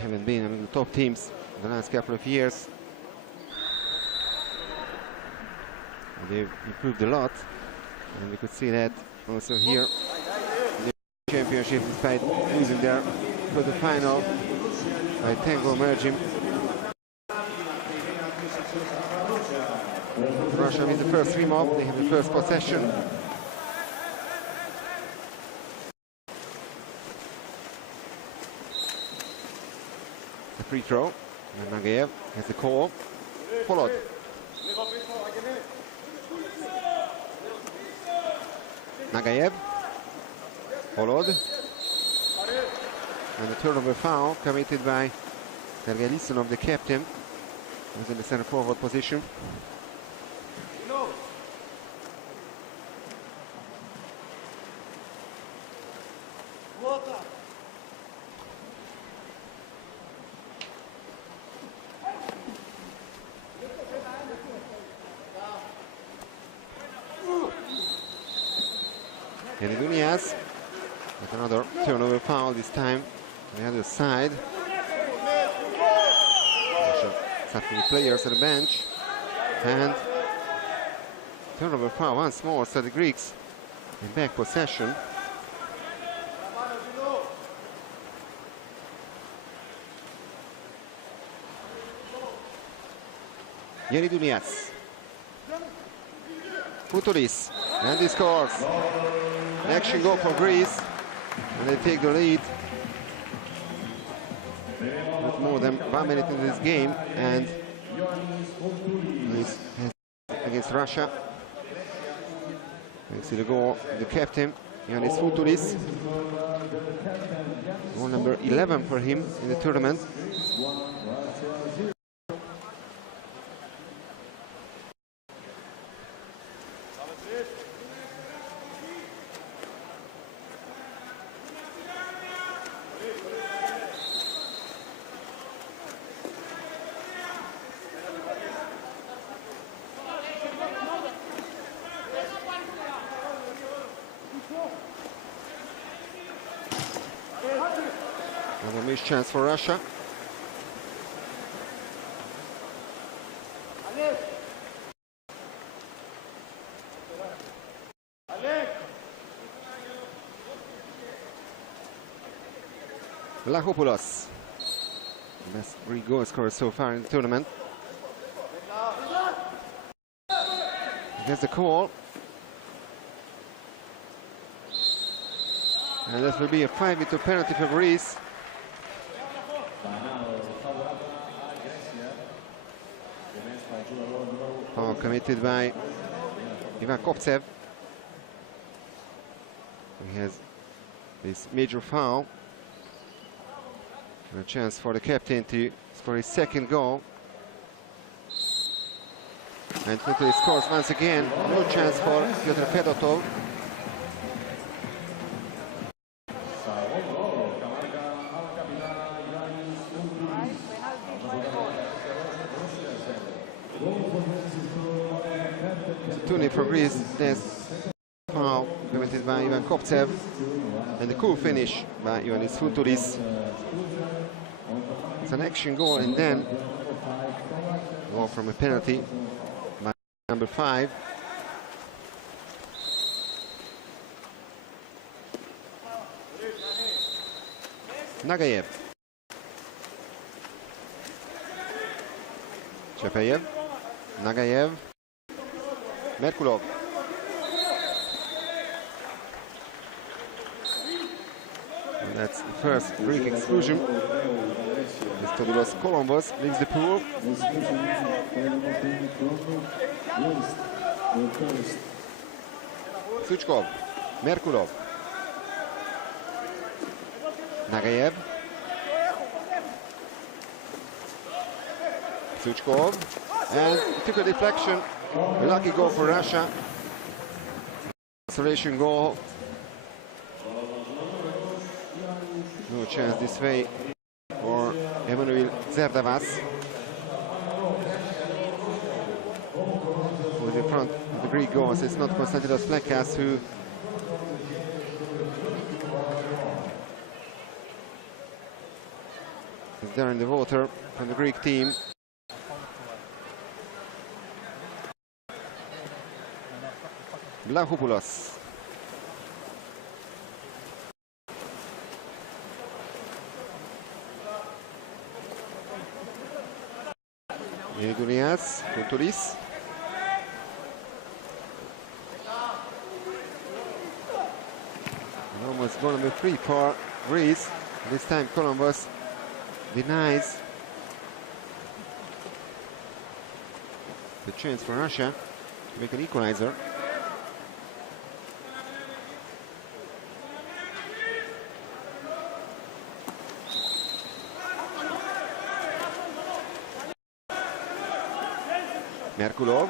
haven't been among the top teams in the last couple of years. And they've improved a lot, and we could see that also here in the championship, despite losing their quarter-final by 10-goal margin. Russia with the first remote, they have the first possession. The free throw, and Nagayev has the call, followed. Nagayev, followed. And the turnover foul committed by Sergei Lisonov, the captain, who's in the center forward position. With another turnover foul, this time on the other side. Suffering players at the bench. And turnover foul once more, so the Greeks in back possession. Yeridunias. Futuris. And he scores. An action goal for Greece, and they take the lead with more than 1 minute in this game, and this against Russia. You see the goal, the captain, Yannis Futuris. Goal number 11 for him in the tournament. Another missed chance for Russia. Vlachopoulos, the best Greek goal scorer so far in the tournament. He gets the call. And that will be a 5-meter penalty for Greece. Foul committed by Ivan Koptsev. He has this major foul. And a chance for the captain to score his second goal. And quickly scores once again. No chance for Pyotr Fedotov. Tuni for Greece, there's foul committed by Ivan Koptsev, and the cool finish by Ioannis Futuris. It's an action goal, and then goal from a penalty by number 5. Nagayev. Chepayev. Nagayev. Merkulov. And that's the first Greek exclusion. Stodilos Columbus leaves the pool. Suchkov. Merkulov. Nagayev. Suchkov. And took a deflection. A lucky goal for Russia. Isolation goal. No chance this way for Emmanuel Zerdavas, who is in front of the Greek goals. It's not Konstantinos Flekas who is there in the water from the Greek team. Vlahopoulos. Dunias, Kulturis. Almost goal number 3 for Greece. This time Columbus denies the chance for Russia to make an equalizer. Merkulov.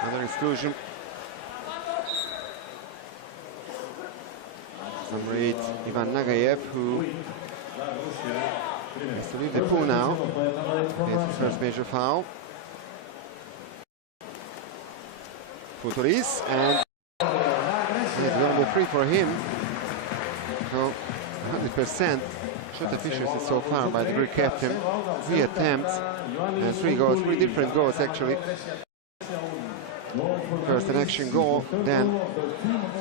Another exclusion. Number 8, Ivan Nagayev, who has to leave the pool now. It's his first major foul. Kulturis, and it's going to be free for him. So 100% shot efficiency so far by the Greek captain. 3 attempts and 3 goals, 3 different goals actually. First an action goal, then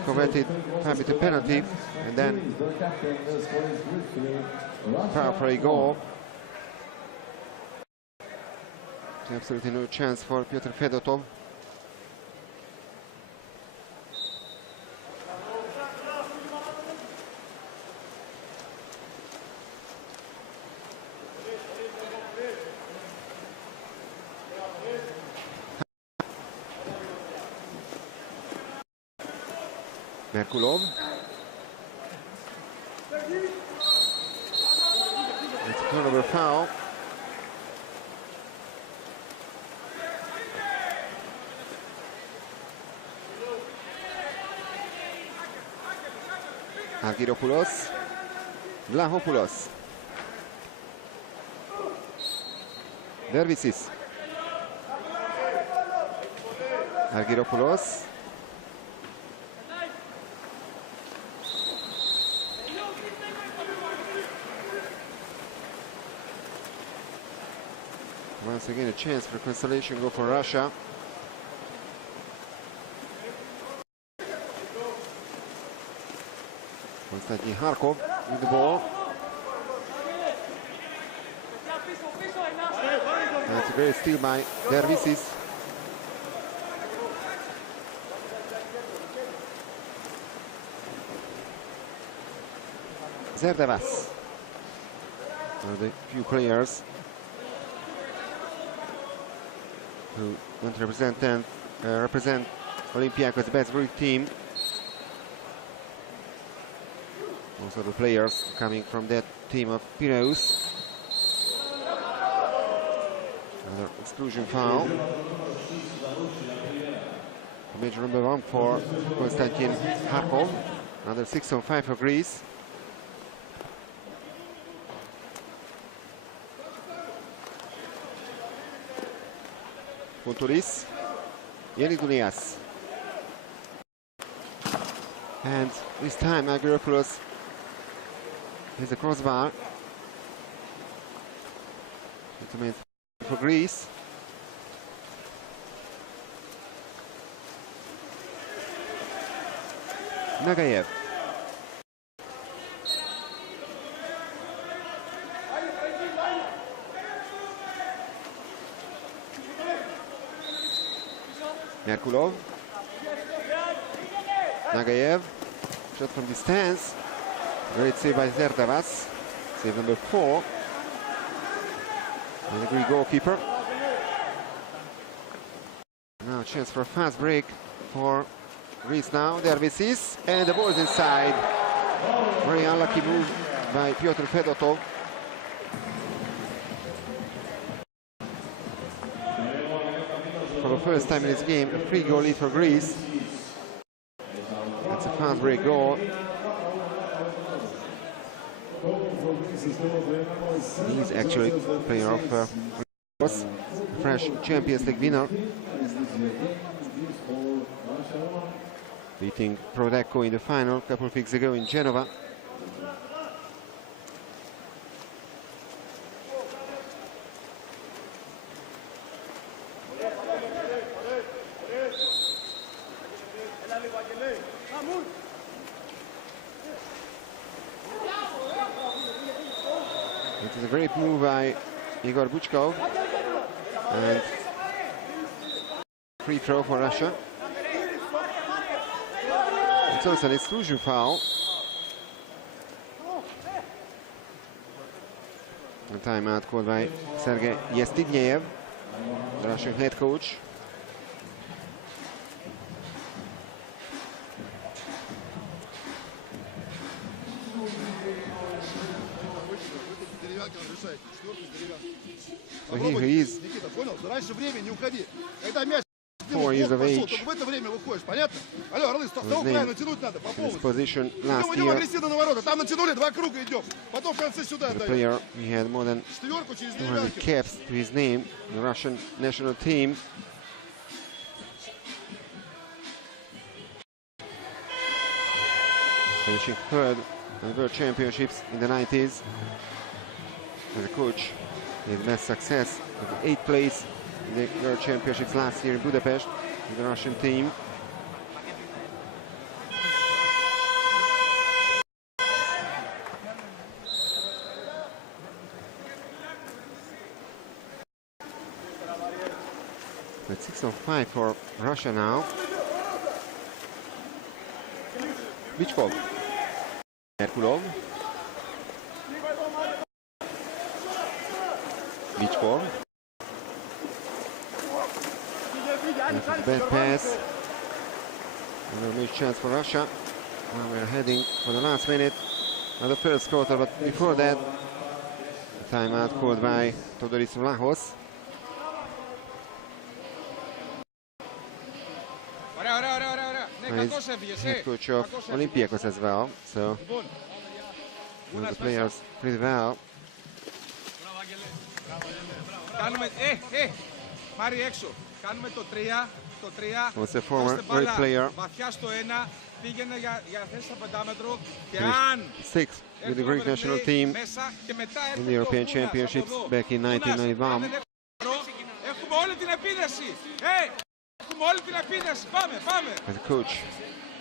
converted time with a penalty, and then power play goal. Absolutely no chance for Piotr Fedotov. Merkulov. It's a turnover foul. Argyropoulos. Vlahopoulos. Dervisis. Argyropoulos. Once again, a chance for consolation goal for Russia. Konstantin Kharkov with the ball. That's a great steal by Dervisis. Zerdavas. One of the few players who want to represent Olympiacos, the best Greek team. Also the players coming from that team of Piraeus. Another exclusion foul. Major number 1 for Konstantin Kharkov. Another 6-on-5 for Greece. Kulturis, Dunias. And this time Argyropoulos has a crossbar. For Greece. Nagayev. Merkulov. Nagayev. Shot from distance. Great save by Zerdavas. Save number 4. And the Greek goalkeeper. Now a chance for a fast break for Greece now. Dervisis. And the ball is inside. Very unlucky move by Piotr Fedotov. For the first time in this game, a 3-goal lead for Greece. That's a fast break goal. He's actually player of French Champions League winner, beating Prodeco in the final a couple of weeks ago in Genova. It is a great move by Igor Buchkov, and free throw for Russia. It's also an exclusion foul. A timeout called by Sergei Yestidneyev, the Russian head coach. So he is 4 years of age. His position last year. The player, he had more than 200 caps to his name, the Russian national team. Finishing third in the World Championships in the 90s. As a coach, he had best success with the 8th place in the World Championships last year in Budapest with the Russian team. It's 6-5 for Russia now. Bichkov, Merkulov, Bichkov. Bad pass. Another missed chance for Russia. Now we're heading for the last minute of the first quarter, but before that, a timeout called by Todoris Vlahos. He's head coach of Olympiacos as well, so know the players pretty well. Was a former great player. Finished 6th with the Greek national team in the European Championships back in 1991. As a coach,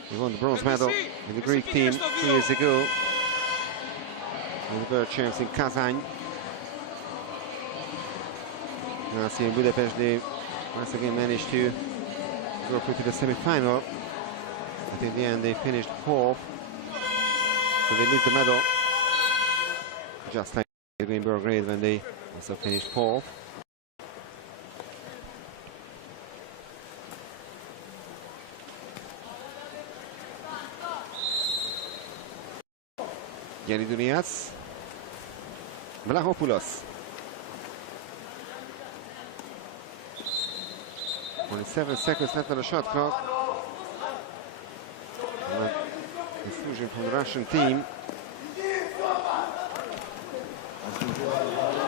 he won the bronze medal with the Greek team 2 years ago in the World Champs in Kazan. Last year in Budapest, they once again managed to go through to the semi-final, but in the end they finished 4th, so they missed the medal, just like in Belgrade when they also finished 4th. Yanidunias, Vlahopoulos. 27 seconds left on the shot clock. Exclusion from the Russian team.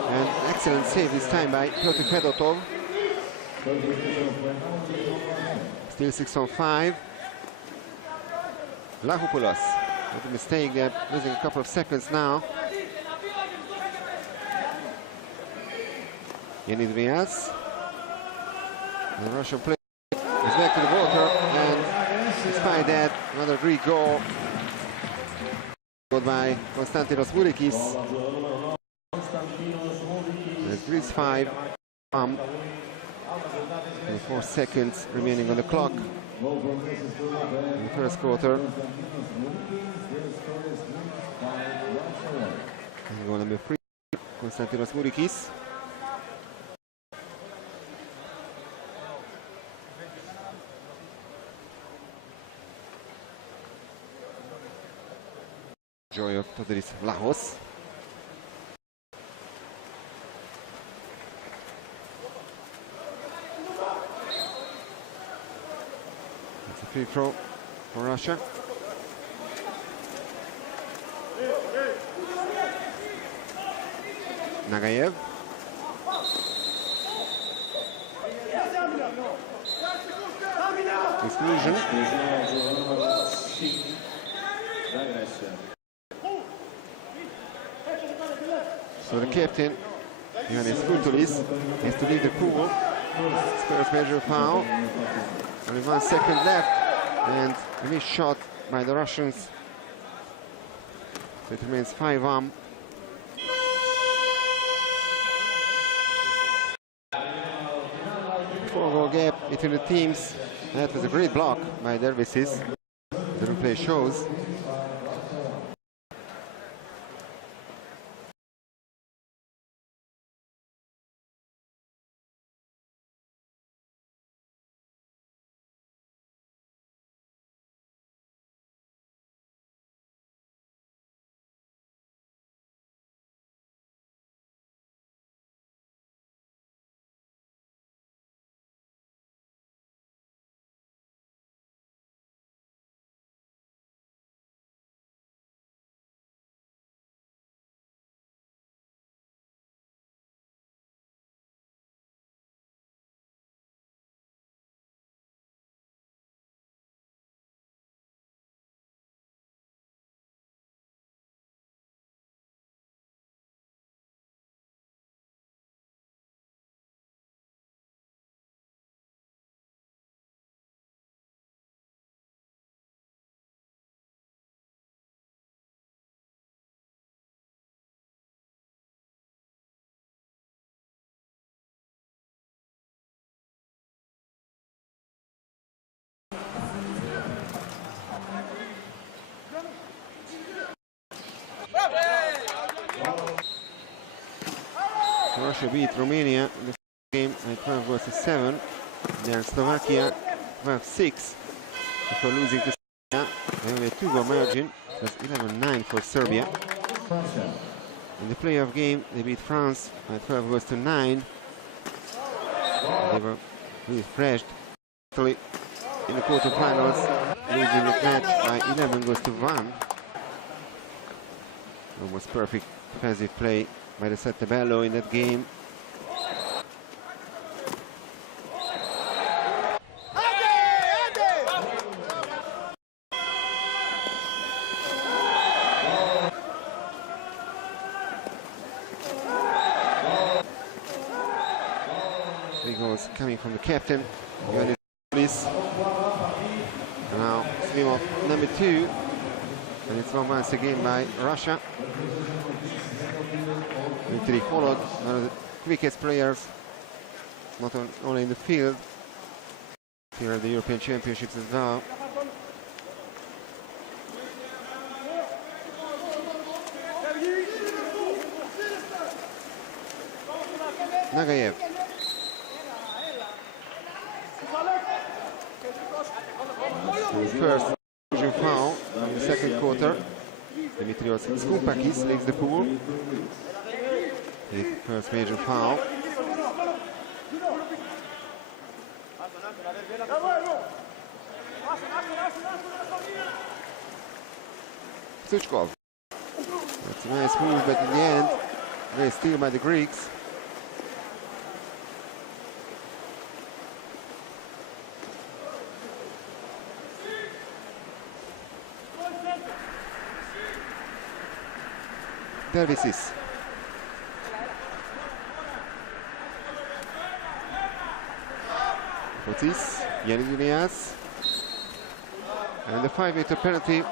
And excellent save this time by Piotr Fedotov. Still 6-5. Vlahopoulos with a mistake there, losing a couple of seconds now. Yanidunias. The Russian player is back to the water, and despite that, another Greek goal scored by Konstantinos Mourikis. There's Greece 5, 24 seconds remaining on the clock in the first quarter. And goal number 3, Konstantinos Mourikis. Joy of Todoris Vlahos. It's a free throw for Russia. Nagayev. Exclusion. So the captain, Ioannis Kourtoulis, has to leave the pool. Spurs major foul. Only 1 second left, and a missed shot by the Russians. So it remains 5-1. Four-goal gap between the teams. That was a great block by Dervisis. The replay shows. Russia beat Romania in the game at 12-7. Then Slovakia 12-6 before losing to Serbia. They only a 2-goal margin. It was 11-9 for Serbia. In the playoff game, they beat France by 12-9. They were really thrashed in the quarterfinals, losing the match by 11-1. Almost perfect defensive play by the Waterpolo in that game. Three goals coming from the captain, Ioannis Kourtoulis. Now Slimov number 2, and it's won once again by Russia. Victory followed one of the quickest players, not only in the field, here at the European Championships as well. Nagayev. First foul in the second quarter. Dimitrios Skoupakis leads the pool. His first major foul. Suchkov. That's a nice move, but in the end, great steal by the Greeks. Dervisis. Fotis, Yannis, and the 5-meter penalty.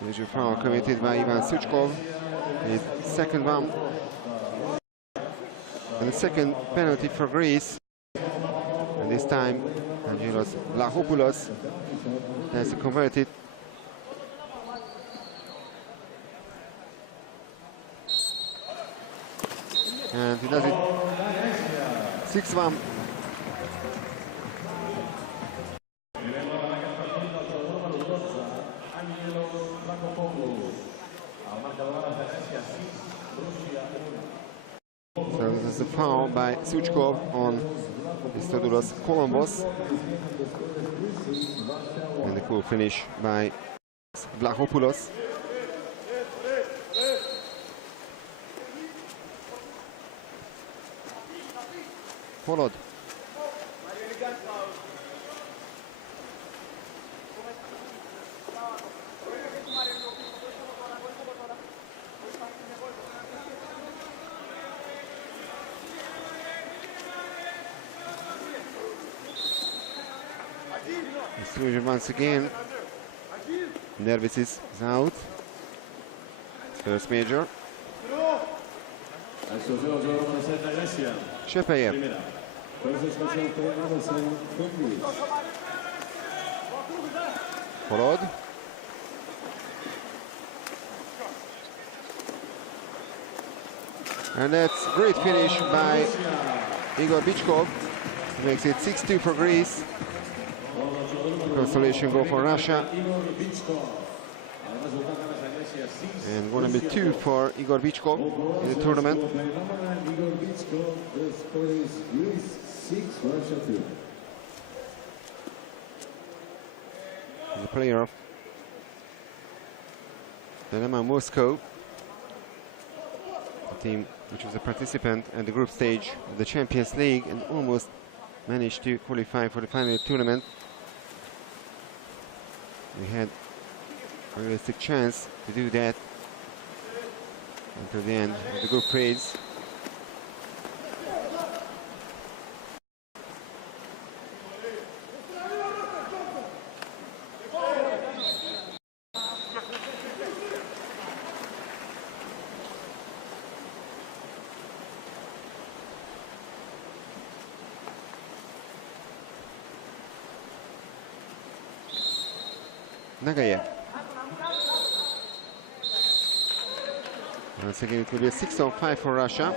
Major foul committed by Ivan Suchkov, his second one. And the second penalty for Greece. And this time, Angelos Vlachopoulos has converted. And he does it 6-1. So this is a foul by Suchkov on Christodoulos Columbus. And the cool finish by Vlachopoulos. followed. Exclusion once again. Nervis is out. First major. Shepeyev. Followed. And that's great finish by Igor Bichkov. Makes it 6-2 for Greece. Consolation goal for Russia. And goal number 2 for Igor Bichkov in the tournament. The player of Dynamo Moscow, the team which was a participant at the group stage of the Champions League and almost managed to qualify for the final tournament. We had a realistic chance to do that until the end of the group phase. Nagayev. Once again, it will be a 6-5 for Russia.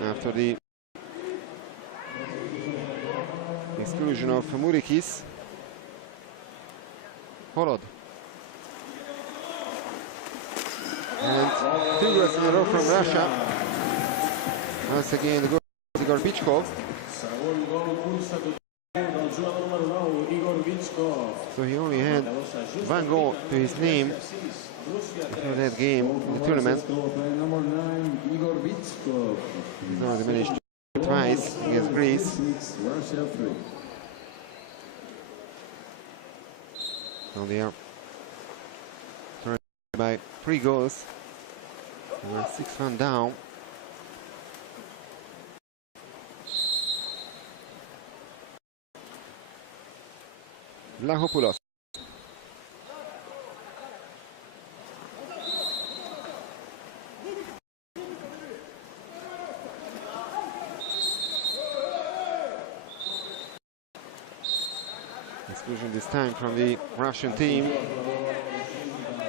After the exclusion of Murikis. Followed. And 2 goals in a row from Russia. Once again, the goal of Igor Bichkov. So he only had 1 goal to his name in that game in the tournament. He's already managed to twice against Greece. So they are surrounded by 3 goals. They were 6-1 down. Waterpolo. Exclusion this time from the Russian team.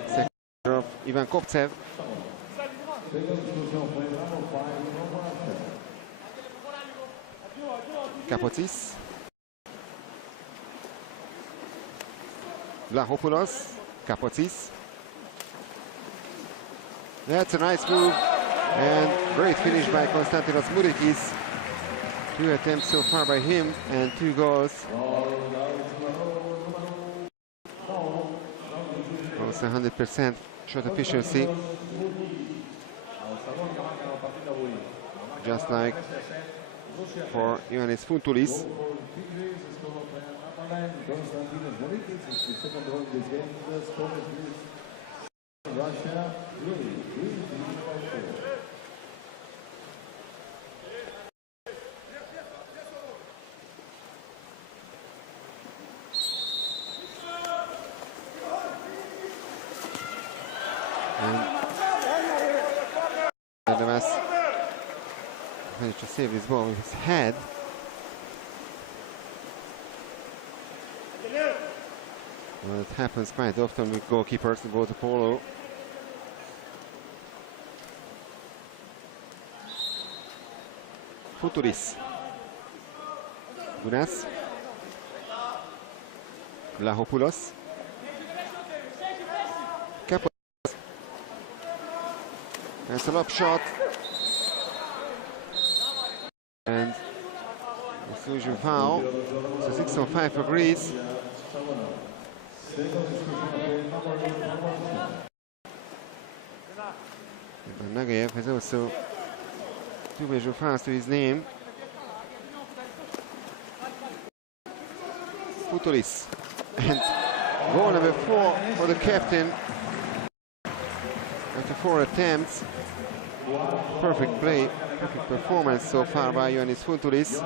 Second of Ivan Koptsev. Kapotsis. Vlahopoulos, Kapotsis. That's a nice move and great finish by Konstantinos Murikis. 2 attempts so far by him and 2 goals. Almost 100% shot efficiency. Just like for Ioannis Fontoulis. And Nervis managed to save this ball with his head. Well, it happens quite often with goalkeepers in Waterpolo. Fontoulis. Gunas. Vlahopoulos. Kapotsis. That's a lob shot. And exclusion foul. So 6-5 for Greece. Nagayev has also Two major fouls to his name. Futulis. And goal number 4 for the captain. After 4 attempts. Perfect play, perfect performance so far by Ioannis Futulis.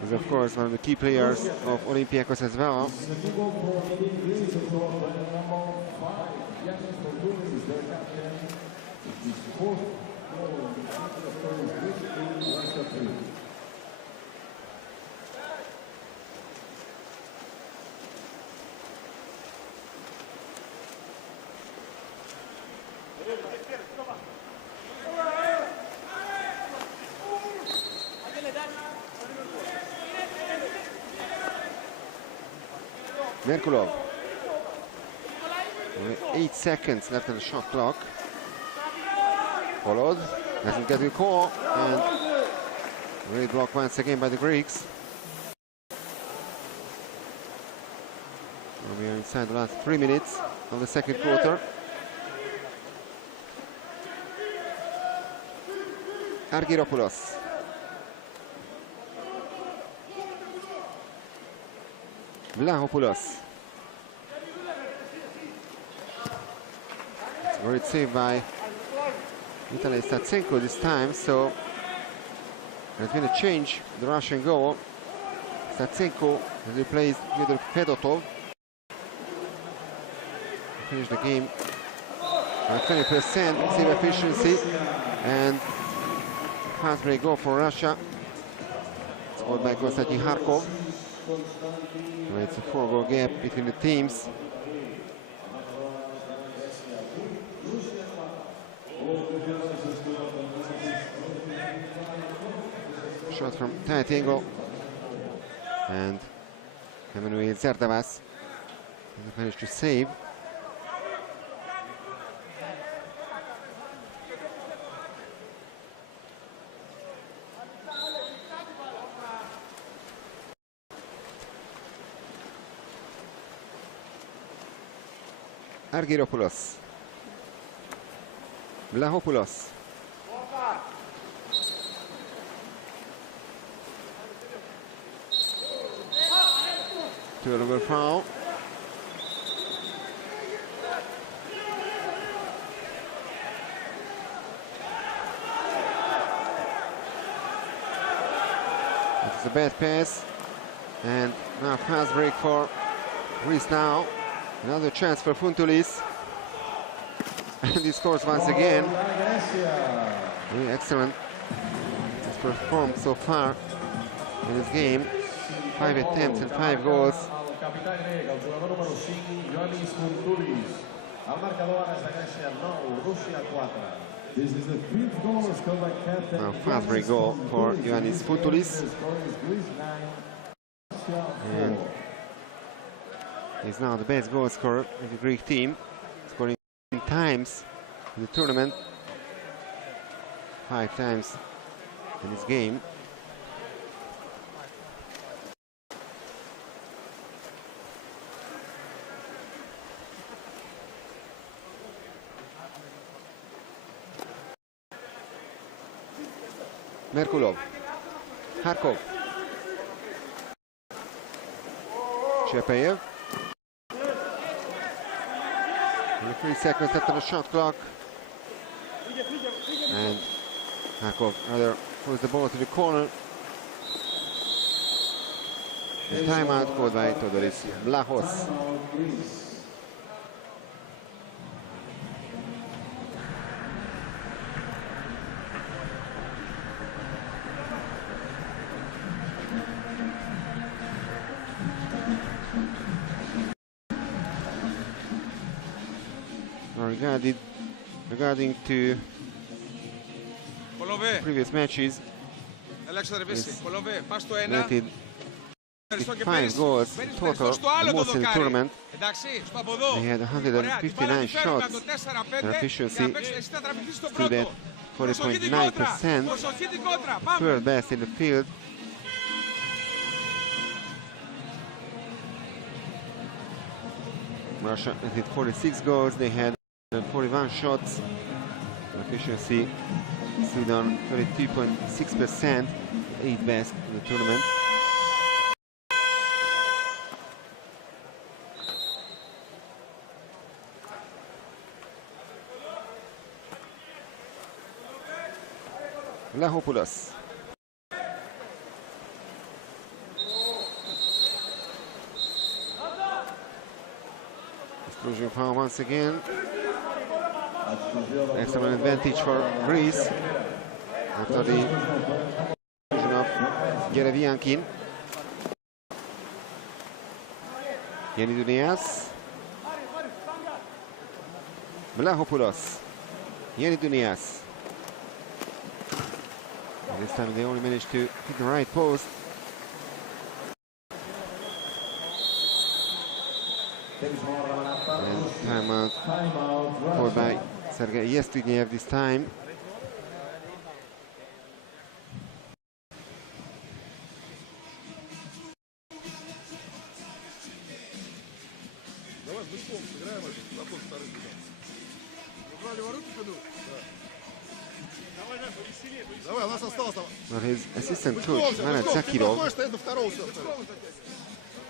He's of course one of the key players of Olympiacos as well. Merkulov. Only 8 seconds left on the shot clock. Followed. Doesn't get the call. And really blocked once again by the Greeks. Well, we are inside the last 3 minutes of the second quarter. Argyropoulos. Vlahopoulos. Great save by Vitaly Statsenko this time, so there's been a change in the Russian goal. Statsenko has replaced Fyodor Fedotov. Finished the game at 20% save efficiency, and fast break goal for Russia. Scored by Konstantin Kharkov. It's a 4-goal gap between the teams. Shot from tight angle, and Emmanuel Zerdavas managed to save. Argyropoulos. Vlahopoulos. Turnover foul. It's a bad pass, and now fast break for Greece now. Another chance for Futulis, and he scores once again. Really excellent. He's performed so far in this game. 5 attempts and 5 goals. Now fast break goal for Ioannis Futulis. And he's now the best goal scorer of the Greek team, scoring 10 times in the tournament, 5 times in this game. Merkulov, Kharkov, Chepaev. 3 seconds left on the shot clock, and Kharkov rather throws the ball to the corner. The timeout called by Todoris Vlahos. Regarding to previous matches, United 5 goals total, the most in the tournament. They had 159 shots. Their efficiency stood at 40.9%, third best in the field. Russia did 46 goals. They had 41 shots. Efficiency stood on 32.6%, 8th best in the tournament. Waterpolo. Exclusion foul once again. Excellent advantage for Greece after the exclusion of Yereviankin. Yenidunias. Waterpolo. Yenidunias. This time they only managed to hit the right post. And timeout called by Sergei Yestudniev this time. Well, his assistant coach, Marat Zakirov,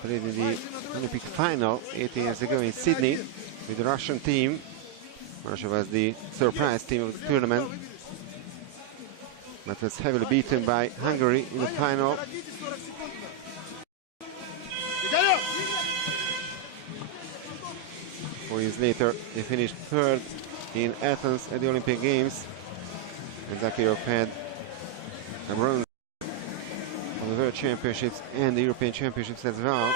played in the Olympic final 18 years ago in Sydney with the Russian team. Russia was the surprise team of the tournament, but was heavily beaten by Hungary in the final. 4 years later, they finished third in Athens at the Olympic Games, and Zakirov had a bronze on the World Championships and the European Championships as well.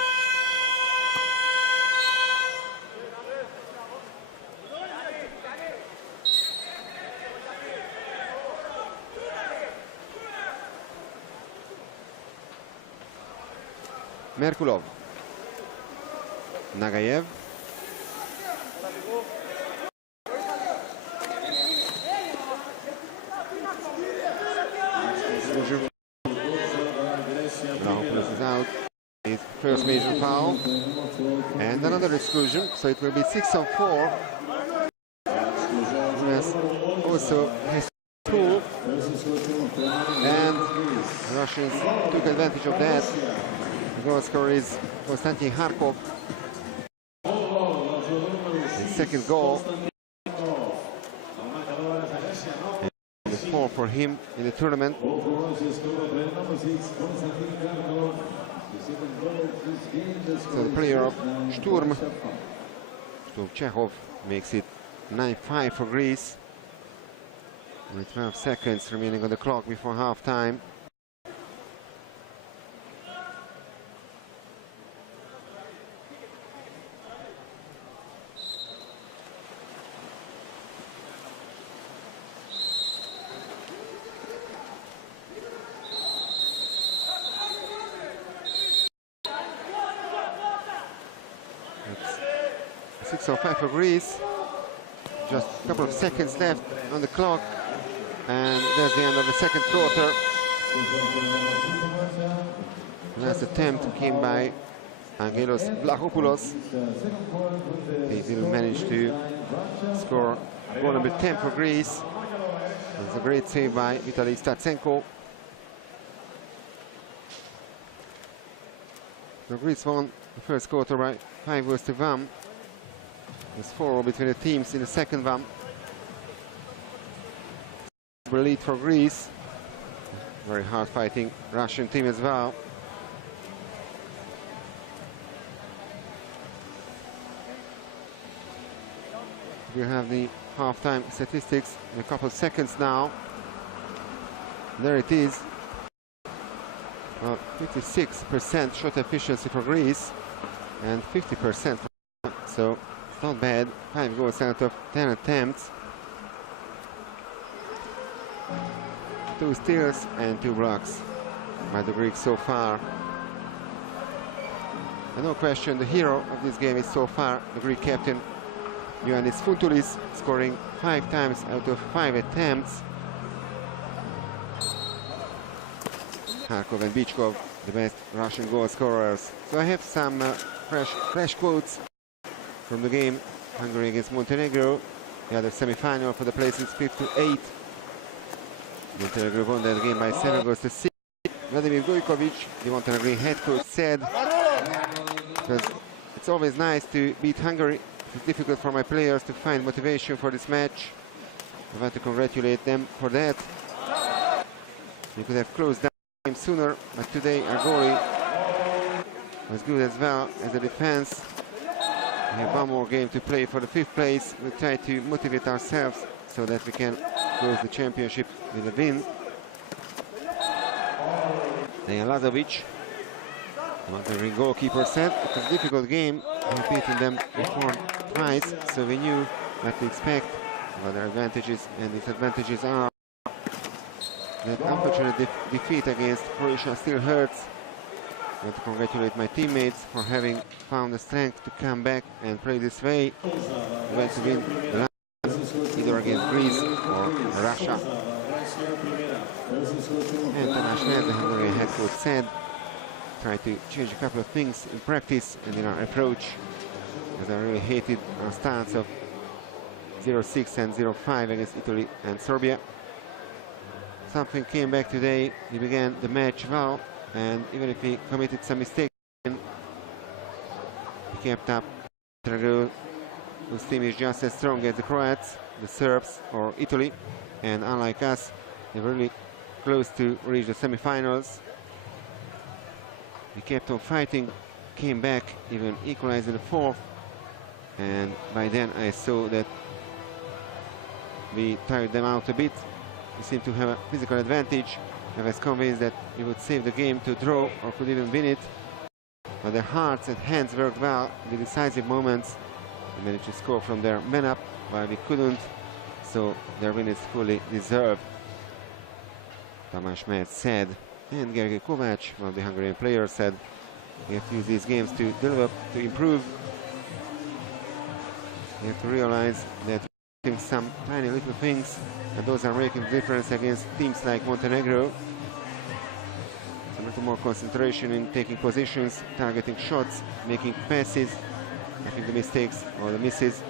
Merkulov, Nagayev, Waterpolo is out. His first major foul and another exclusion, so it will be 6 on 4. Yes, also his two, and the Russians took advantage of that. The goal scorer is Konstantin Kharkov. His second goal. And the 4 for him in the tournament. So the player of Sturm Chekhov makes it 9-5 for Greece. With 12 seconds remaining on the clock before half-time. It's 6:05 for Greece. Just a couple of seconds left on the clock, and that's the end of the second quarter. Last attempt came by Angelos Vlachopoulos. He didn't manage to score goal number 10 for Greece. It was a great save by Vitaly Statsenko. So Greece won the first quarter by 5-1. There's 4 between the teams in the second one. Lead for Greece. Very hard fighting Russian team as well. We have the half-time statistics in a couple of seconds now. There it is. 56% shot efficiency for Greece and 50% for, so not bad. 5 goals out of 10 attempts. 2 steals and 2 blocks by the Greeks so far. And no question, the hero of this game is so far the Greek captain Ioannis Fontoulis, scoring 5 times out of 5 attempts. Kharkov and Bichkov, the best Russian goal scorers. So I have some fresh quotes from the game, Hungary against Montenegro. the other semi-final for the places 5-8. Montenegro won that game by 7-6. Vladimir Gojkovic, the Montenegrin head coach, said, because it's always nice to beat Hungary. It's difficult for my players to find motivation for this match. I want to congratulate them for that. We could have closed down the game sooner, but today our goalie was good as well as the defense. We have one more game to play for the 5th place. We'll try to motivate ourselves so that we can close the championship with a win. Dejan Lazovic, the Montenegrin goalkeeper, said it was a difficult game. We've beaten them before twice, so we knew what to expect, what their advantages and disadvantages are. That unfortunate defeat against Croatia still hurts. I want to congratulate my teammates for having found the strength to come back and play this way. We went to win the last, either against Greece or Russia. And Tamás Mert, the Hungarian head coach, said, try to change a couple of things in practice and in our approach, because I really hated our starts of 0-6 and 0-5 against Italy and Serbia. Something came back today. We began the match well, and even if we committed some mistakes, we kept up. Montenegro, whose team is just as strong as the Croats, the Serbs or Italy, and unlike us, they were really close to reach the semi-finals. We kept on fighting, came back, even equalized in the 4th, and by then I saw that we tired them out a bit. We seemed to have a physical advantage. I was convinced that we would save the game to draw or could even win it, but their hearts and hands worked well in the decisive moments. They managed to score from their man up while we couldn't, so their win is fully deserved, Tamás Mert said. And Gergely Kovács, one of the Hungarian players, said we have to use these games to develop, to improve. We have to realize that we're doing some tiny little things, and those are making the difference against teams like Montenegro. A little more concentration in taking positions, targeting shots, making passes. I think the mistakes or the misses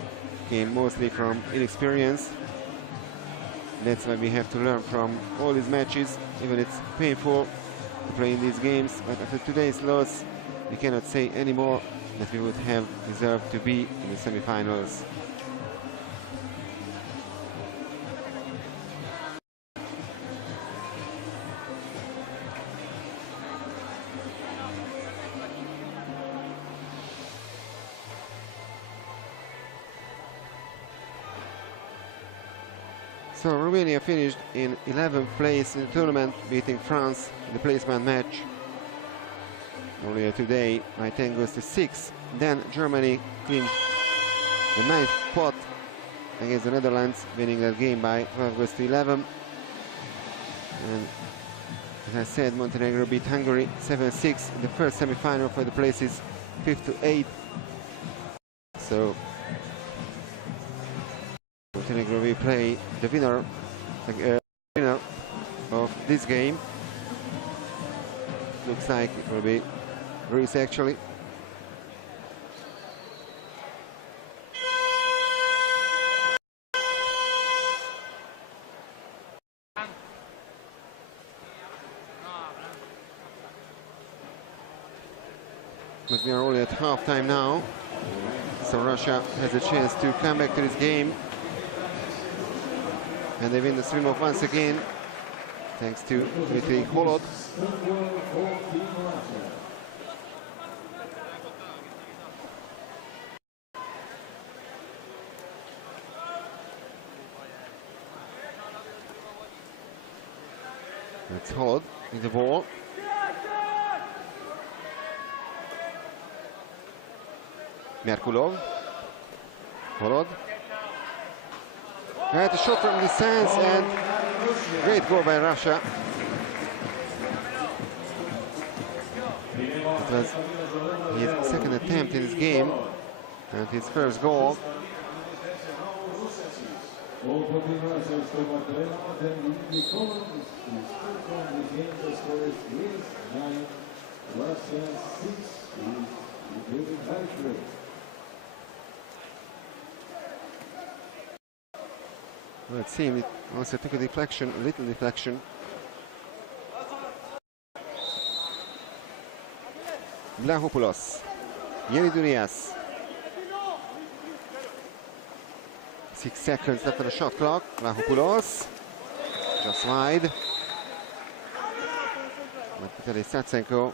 came mostly from inexperience. That's why we have to learn from all these matches. Even it's painful to play in these games, but after today's loss, we cannot say anymore that we would have deserved to be in the semi-finals. So Romania finished in 11th place in the tournament, beating France in the placement match earlier today by 10-6. Then Germany clinched the 9th spot against the Netherlands, winning that game by 12-11. And as I said, Montenegro beat Hungary 7-6 in the first semi-final for the places 5-8. So Montenegro will play the winner of this game. Looks like it will be Greece actually. But we are only at half-time now, so Russia has a chance to come back to this game. And they win the swim-off once again, thanks to Dmitry Holod. That's Holod in the ball. Merkulov. Holod. Had a shot from distance and great goal by Russia. It was his second attempt in this game and his first goal. it seemed it also took a deflection, a little deflection. Vlahopoulos, Yenidunias. 6 seconds left on the shot clock. Vlahopoulos, just wide. Vitaly Statsenko.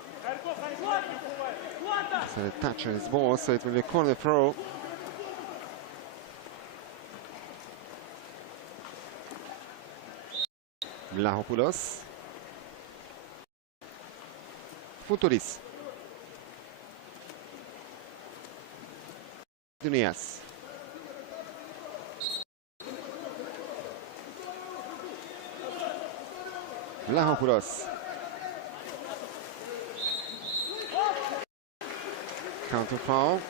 So the touch on his ball, so it will be a corner throw. Vlahopoulos. Futuris. Dunias. Vlahopoulos. Counter foul.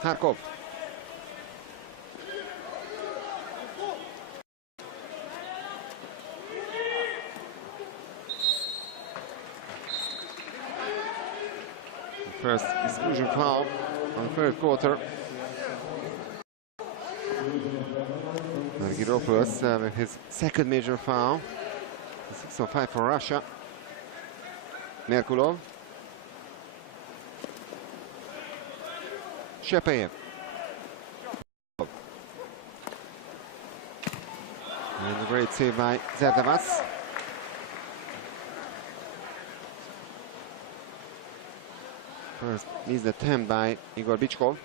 Kharkov. First exclusion foul on the third quarter. Argyropoulos with his second major foul. 6-5 for Russia. Merkulov. Shepeyev. And a great save by Zerdavas. First missed attempt by Igor Bichkov.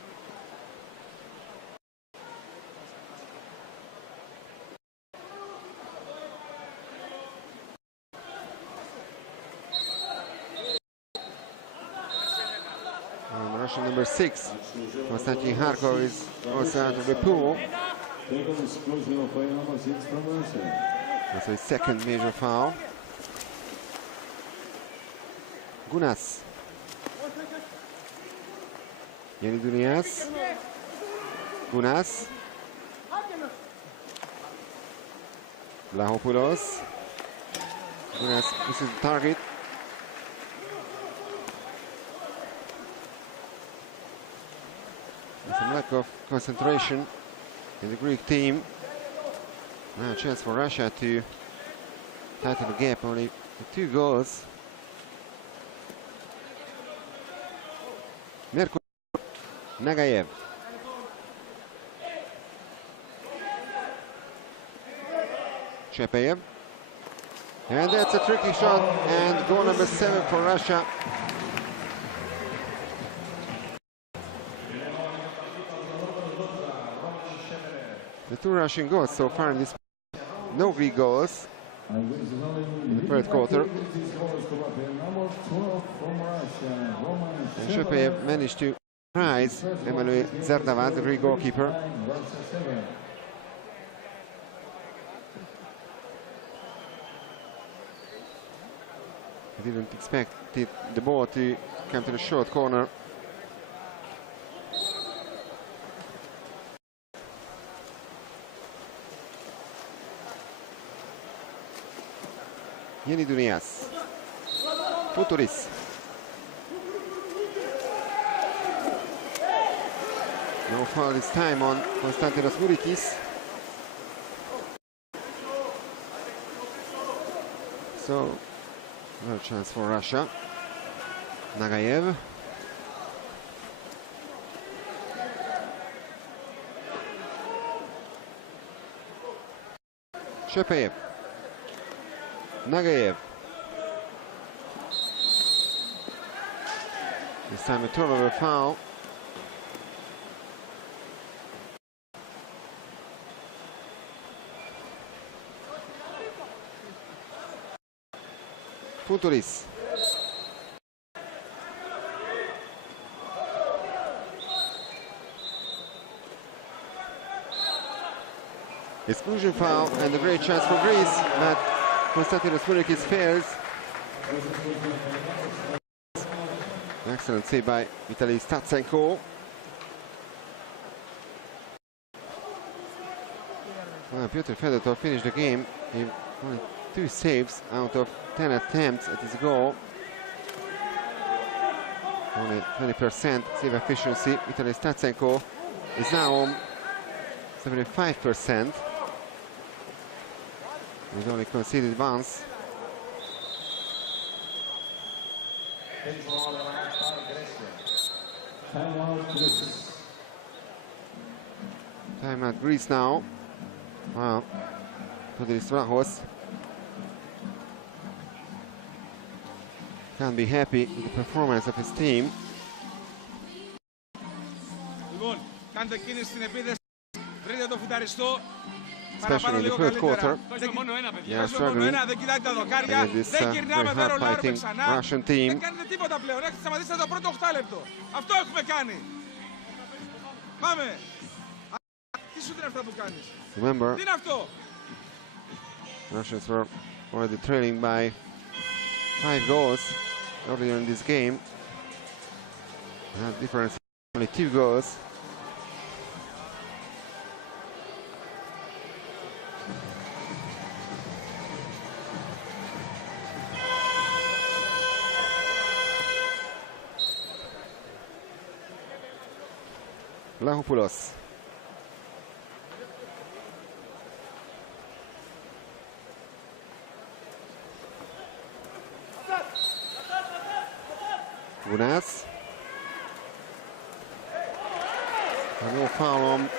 Russian number 6, Konstantin Kharkov, is also out of the pool. That's his second major foul. Gunas. Yenidunias. Gunas. Vlahopoulos. Gunas misses the target. Some lack of concentration in the Greek team. Now a chance for Russia to tighten the gap, only 2 goals. Merkulov. Nagayev. Shepeyev. And that's a tricky shot, and goal number 7 for Russia. The 2 Russian goals so far in this, no Greek goals in the third quarter. And Shepeyev managed to surprise Emmanuel Zerdavas, the Greek goalkeeper. He didn't expect the ball to come to the short corner. Yenidunias. Futuris. No foul this time on Konstantinos Murikis. So, no chance for Russia. Nagayev. Shepeyev. Nagayev. This time a turnover foul. Futuris. Exclusion foul and a great chance for Greece, but Konstantinos Murikis fails. Excellent save by Vitaly Statsenko. Well, Pyotr Fedotov finished the game. He 2 saves out of 10 attempts at his goal. Only 20% save efficiency. Vitaly Statsenko is now on 75%. He's only conceded once. Time out Greece now. Wow. Todis Vlahos can't be happy with the performance of his team. Especially in the third quarter. They are struggling against this very hard-fighting Russian team. Remember, Russians were already trailing by 5 goals earlier in this game. That difference, only 2 goals. Vlahopoulos. Gunas. No foul on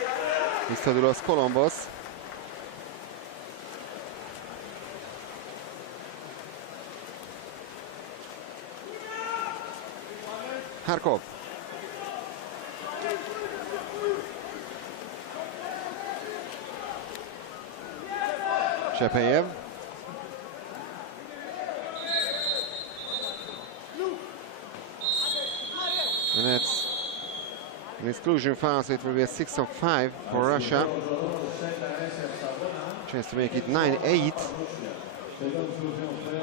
Christodoulos Colombos. Harkov. Shepeyev. And that's an exclusion foul, so it will be a 6 of 5 for Russia. Chance to make it 9-8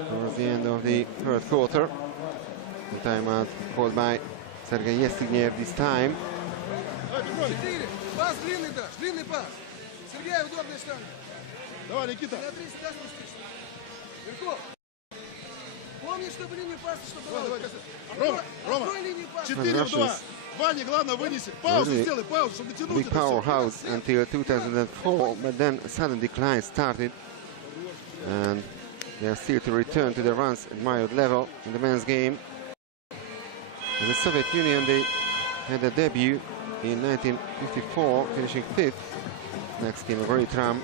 towards the end of the third quarter. The timeout called by Sergei Yestignev this time. Давай, Никита. Рома, 4-2. Ваня, главное, вынеси. Паузу сделай, паузу, чтобы дотянуть. Big powerhouse until 2004, but then a sudden decline started. And they are still to return to the once admired level in the men's game. In the Soviet Union, they had a debut in 1954, finishing 5th. Next came a great run.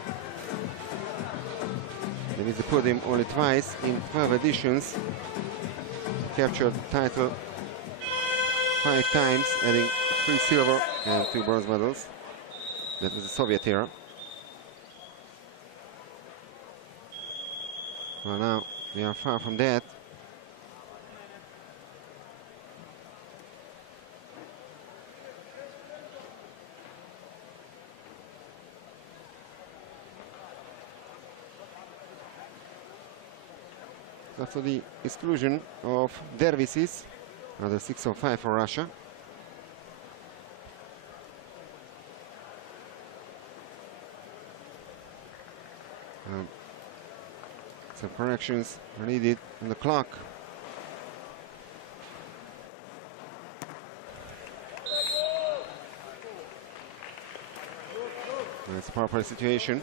They missed the podium only twice in 12 editions. Captured the title 5 times, adding 3 silver and 2 bronze medals. That was the Soviet era. Well, now we are far from that. After the exclusion of Dervisis, another 6 of 5 for Russia. Some corrections are needed on the clock. That's a power play situation.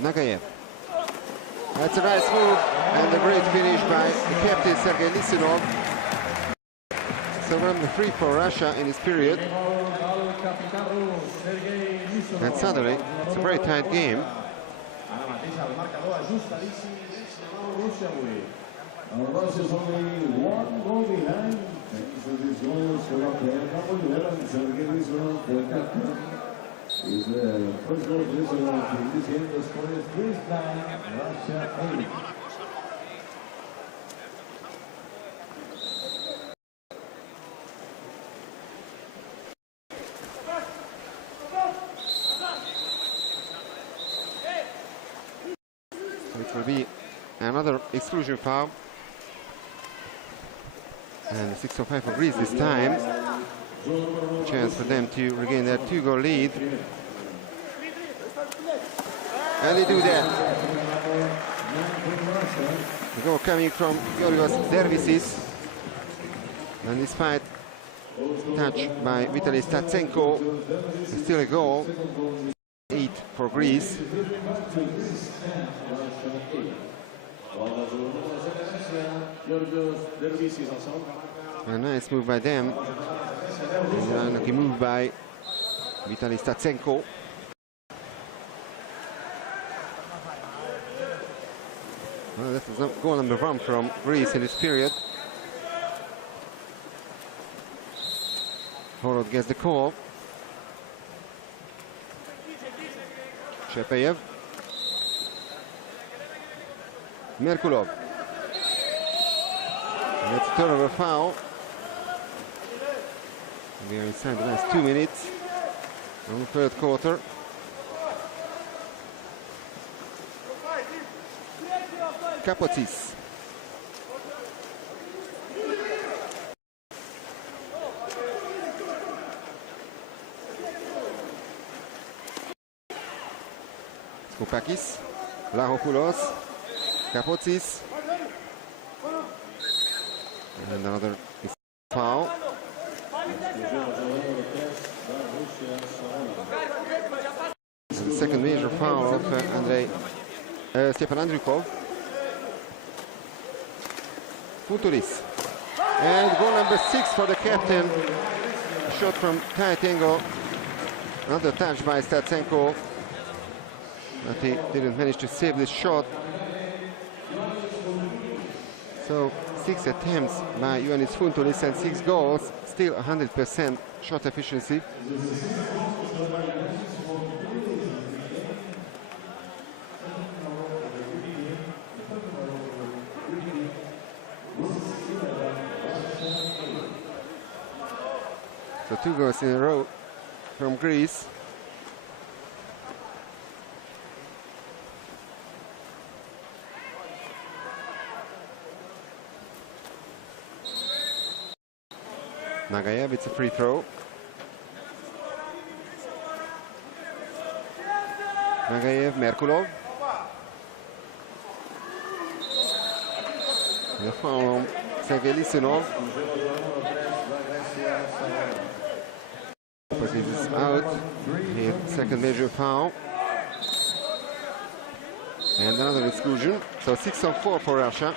Nagayev. That's a nice move and a great finish by the captain Sergei Lisinov. So run the free for Russia in this period. And suddenly it's a very tight game. Is the first goal of this game, the score is Russia 8. So it will be another exclusion foul. And 6 of 5 for Greece this time. chance for them to regain their 2-goal lead. And they do that. The goal coming from Georgios Dervisis. And despite touch by Vitaly Statsenko, still a goal. 8 for Greece. A nice move by them. And an unlucky move by Vitaly Statsenko. Well, this is goal number 1 from Greece in this period. Horod gets the call. Shepeyev. Merkulov. And that's a turnover foul. We are inside the last 2 minutes on the third quarter. Kapotsis. Skoupakis, Vlahopoulos, Kapotsis, and another foul. And the second major foul of Stepan Andrikov. Futulis. And goal number 6 for the captain. A shot from tight angle. Another touch by Statsenko. But he didn't manage to save this shot. So 6 attempts by Ioannis Futulis and 6 goals. Still 100% shot efficiency. So 2 goals in a row from Greece. Nagayev, it's a free throw. Nagayev, Merkulov. The foul on Sergei Lisunov. But it is out. Here, second major foul. And another exclusion. So 6 on 4 for Russia.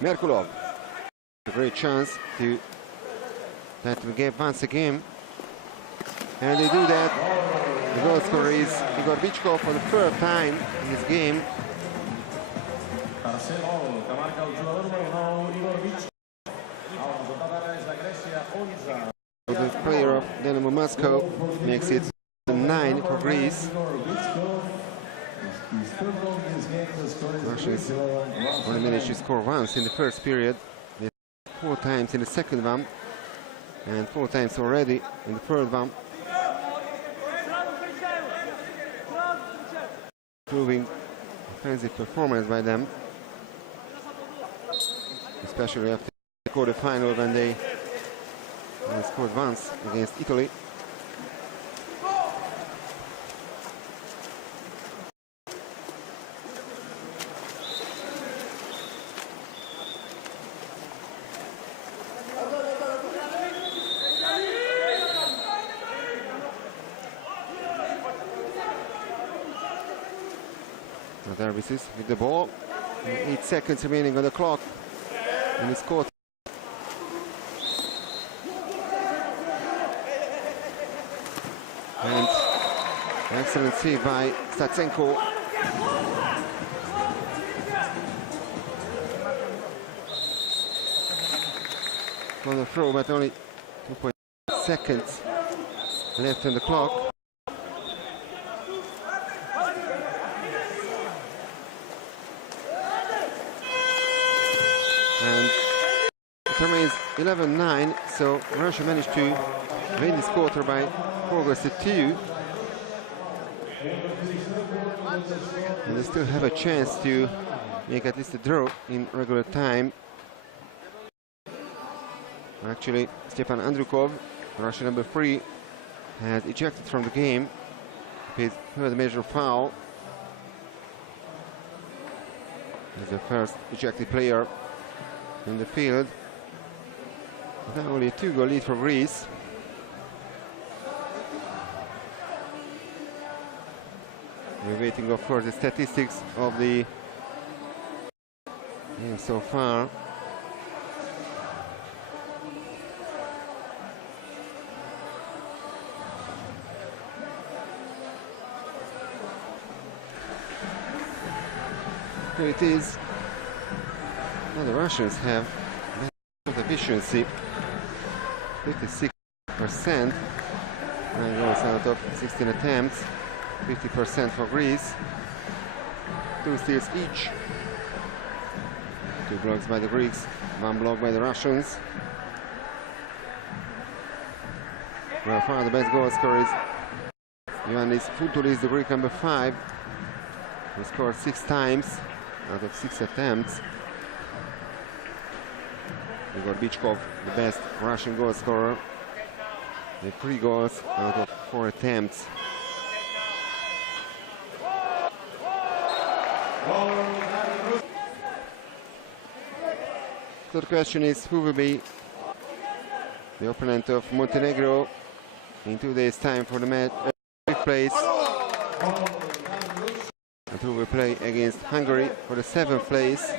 Merkulov. A great chance to tighten the gap once again. And they do that. The goal scorer is Igor Vichkov for the 3rd time in this game. The player of Dynamo Moscow makes it 9 for Greece. Russia only managed to score once in the first period. They 4 times in the second one, and 4 times already in the third one. Proving offensive performance by them, especially after the quarterfinal when they scored once against Italy. Dervisis with the ball. 8 seconds remaining on the clock in this quarter. And excellent save by Statsenko. On the throw, but only 2.6 seconds left on the clock. And it remains 11-9, so Russia managed to win this quarter by 4 goals to 2. And they still have a chance to make at least a draw in regular time. Actually, Stepan Andrukov, Russian number 3, has ejected from the game. His third major foul. He's the first ejected player in the field. Now only a 2-goal lead for Greece. We're waiting, of course, the statistics of the game so far. Here it is. Now the Russians have better efficiency, 56%, 9 goals out of 16 attempts, 50% for Greece, 2 steals each, 2 blocks by the Greeks, 1 block by the Russians. By far the best goal scorer is Ioannis Foutoulis, the Greek number 5, who scored 6 times out of 6 attempts. Igor Bichkov, the best Russian goal scorer, with 3 goals out of 4 attempts. So the question is, who will be the opponent of Montenegro in 2 days' time for the match, 5th place, and who will play against Hungary for the 7th place.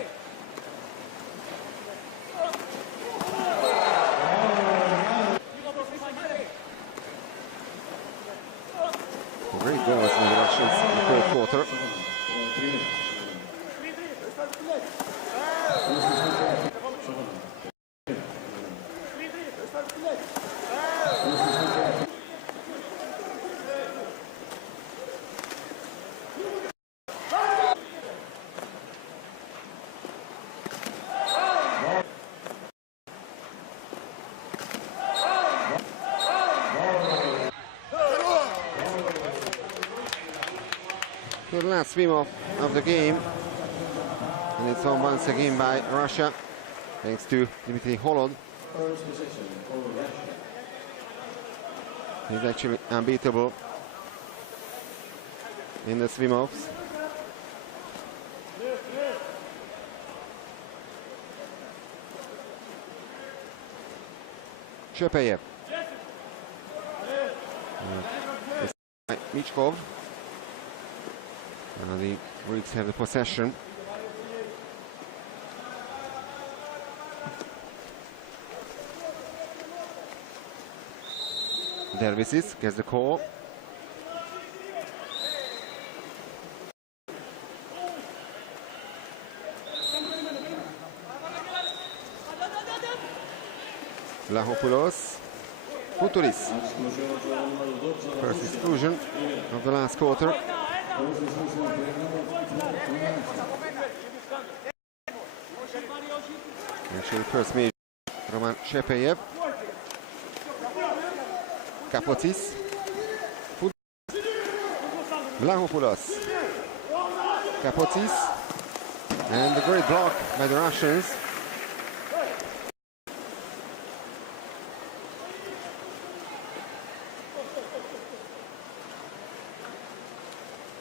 Great goals in the Russians in the third quarter. The last swim off of the game, and it's on once again by Russia, thanks to Dmitry Holod. He's actually unbeatable in the swim offs. Shepeyev. Michkov. Now the Greeks have the possession. Dervisis gets the call. Vlahopoulos. Foutoulis. First exclusion of the last quarter. Actually, first made Roman Shepeyev. Kapotis. Vlahopoulos. Kapotis. And the great block by the Russians.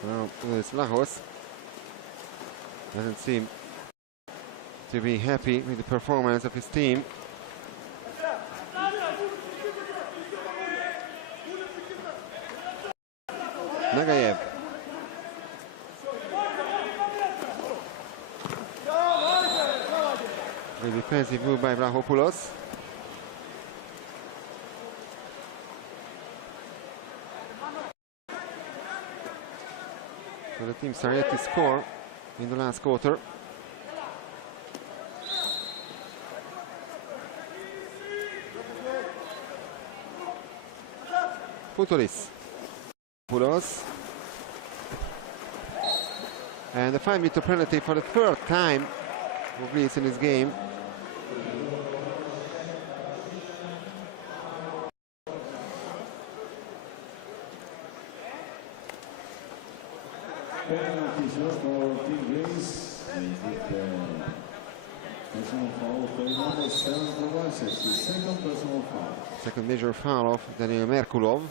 Well, this Vlahos doesn't seem to be happy with the performance of his team. Nagayev. A defensive move by Vlahopoulos. So the teams are yet to score in the last quarter. Foutoulis. Poulos. And the 5-meter penalty for the third time for Greece in this game. penalty shot for Team Greece. Personal foul for number 7 for Russia. It's the second personal foul. Second major foul of Daniel Merkulov.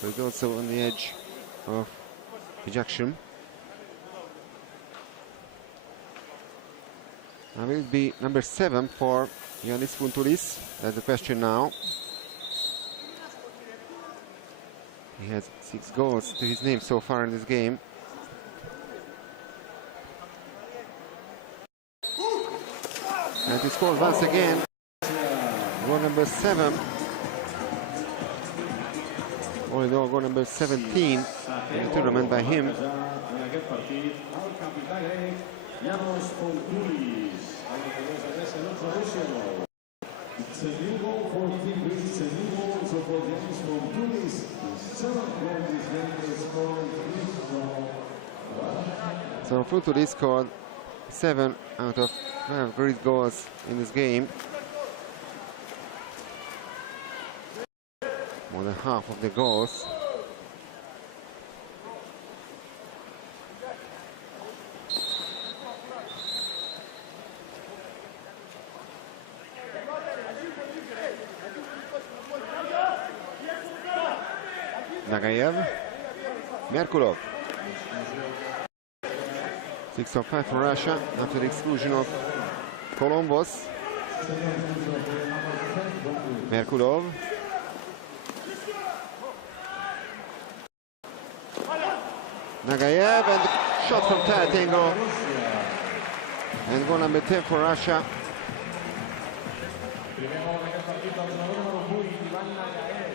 But he's also on the edge of ejection. And will it be number 7 for Yannis Fontoulis? That's the question now. He has 6 goals to his name so far in this game. And he scores once again. Goal number 7. All in all, goal number 17 in the tournament by him. It's a new goal for Team Greece. It's a new goal also for Yannis Fontoulis. So Fontoulis scored 7 out of 12 great goals in this game. More than half of the goals. Nagayev, Merkulov. 6 of 5 for Russia after the exclusion of Columbus. Merkulov. Nagayev and shot from tight angle. And goal number 10 for Russia.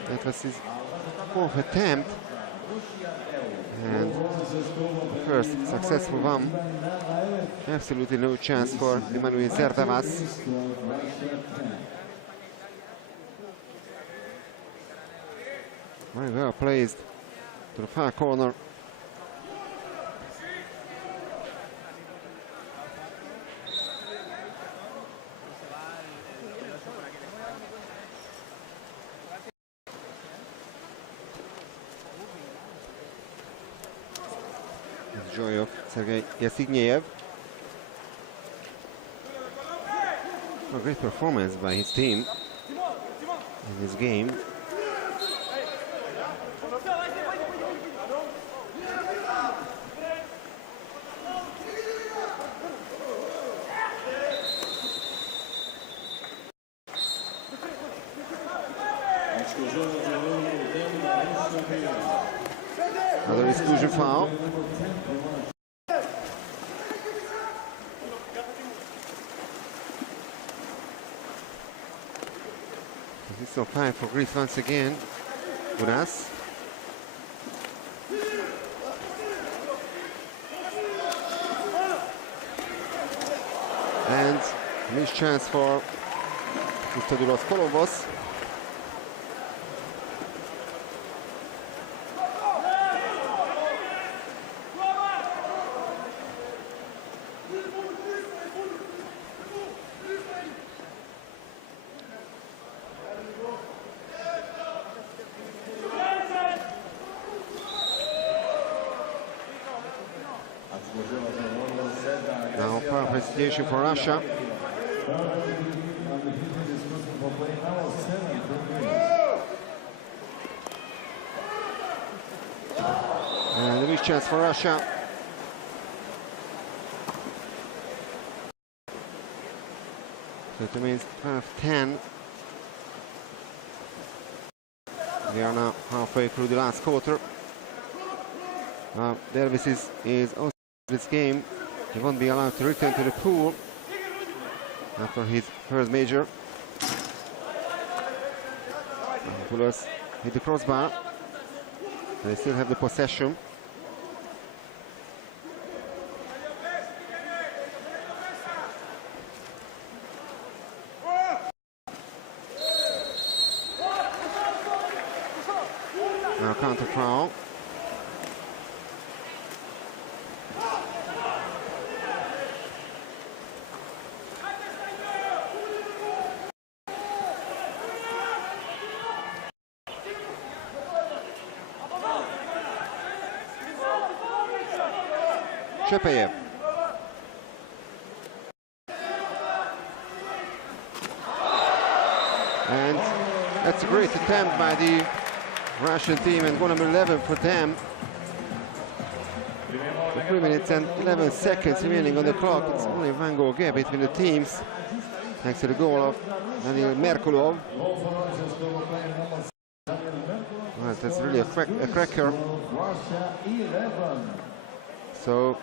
That was his 4th attempt. And first successful one. Absolutely no chance for Emmanuel Zerdavas. Very well placed to the far corner. Joy of Sergei Yasigneyev. A great performance by his team in this game. Another exclusion foul. This is so fine for Greece once again. Gunas. And missed chance for Christodoulos Kolombos. Now perfect situation for Russia. And a missed chance for Russia. So it remains 12-10. We are now halfway through the last quarter. Davis is also in this game. He won't be allowed to return to the pool after his first major. Pullers hit the crossbar. They still have the possession. Now counter foul. Shepeyev. And that's a great attempt by the Russian team, and goal number 11 for them. 3 minutes and 11 seconds remaining on the clock. It's only one goal gap between the teams, thanks to the goal of Daniel Merkulov. Well, that's really a cracker. So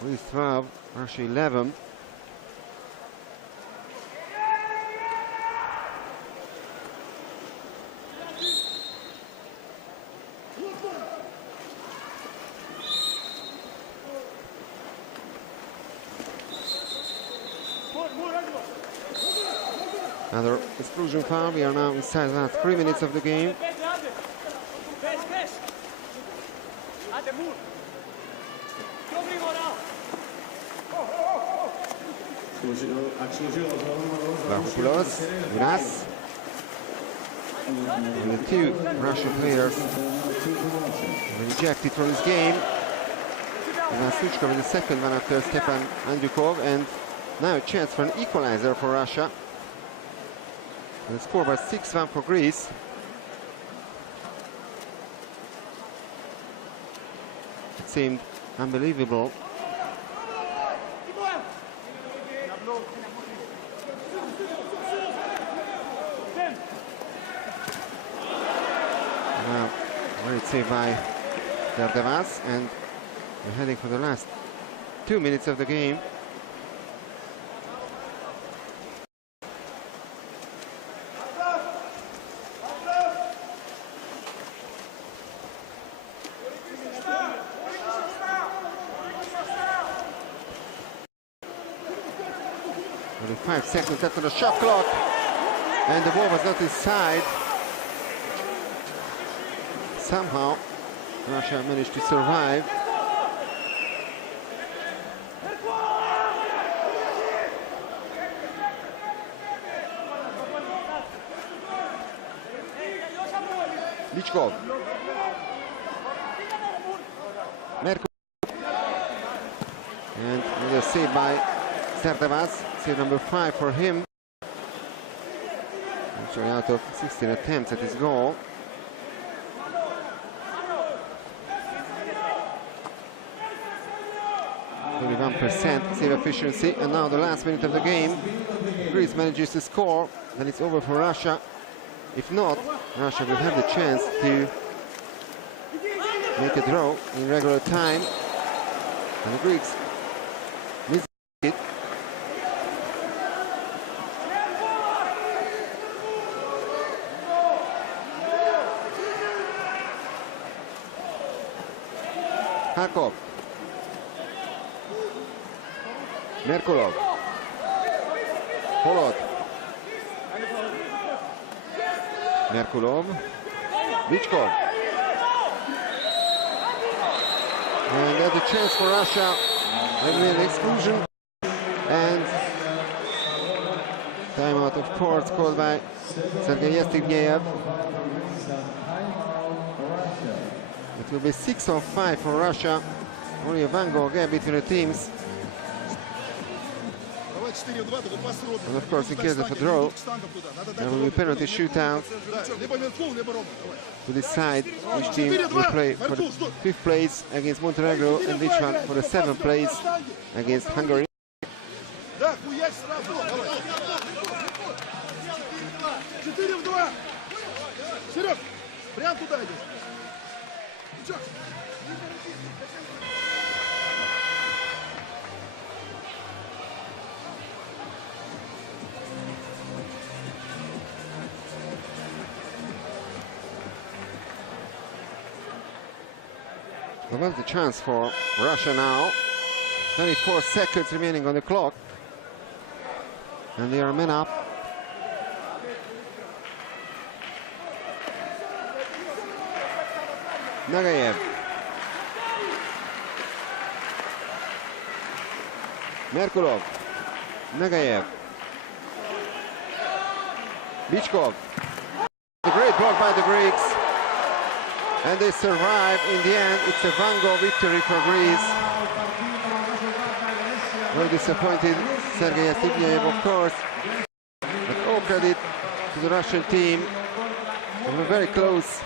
Greece 12, Russia 11. Another exclusion foul. We are now inside the last 3 minutes of the game. Waterpolo, Gras. And the two Russian players rejected from this game. And Suchka with the second one after Stepan Andrukov, and now a chance for an equalizer for Russia. And the score was 6-1 for Greece. It seemed unbelievable. Now, great save by Derdevas, and we're heading for the last 2 minutes of the game. Only 5 seconds after the shot clock, and the ball was not inside. Somehow Russia managed to survive. Lichkov. Merkel. And another save by Serdevas. Save number 5 for him. Actually out of 16 attempts at his goal. Only 1% save efficiency, and now the last minute of the game. Greece manages to score, then it's over for Russia. If not, Russia will have the chance to make a draw in regular time, and the Greeks miss it. Hakov. Merkulov. Holod. Merkulov. Lichkov. And there's a chance for Russia. And an exclusion. And timeout, of course, called by Sergei Yevstugnev. It will be 6-5 for Russia. Only a one goal gap between the teams. And of course, in case of a draw, there will be a penalty shootout to decide which team will play for the 5th place against Montenegro and which one for the 7th place against Hungary. There was the chance for Russia now. 24 seconds remaining on the clock. And they are men up. Nagayev. Merkulov. Nagayev. Bichkov. The great block by the Greeks. And they survive in the end. It's a one-goal victory for Greece. Very disappointed, Sergei Yevseyev, of course. But all credit to the Russian team. They were very close.